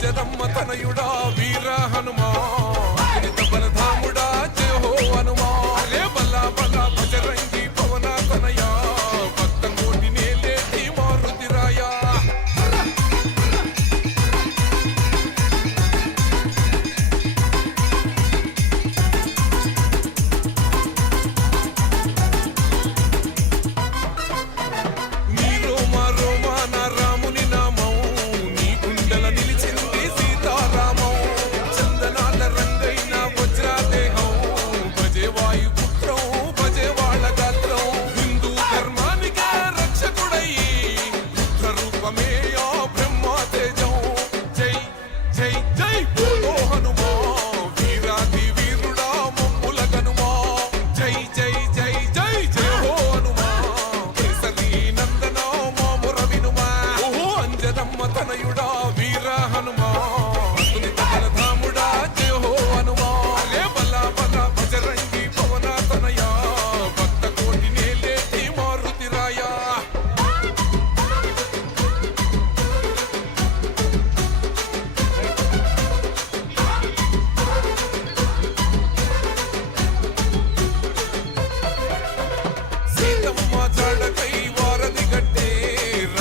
అంజదమ్మ తనయుడా వీర హనుమా బలధాముడా జయ హో హనుమా అరే బల్లా బల్లా భజరంగి పవన తనయా భక్త కోటి నేలేటి మారుతిరాయా తనయుడా వీర హనుమా బలధాముడా జయ హో హనుమా అరే బల్లా బల్లా భజరంగి పవన తనయా భక్త కోటి నేలేటి మారుతిరాయా సీతమ్మ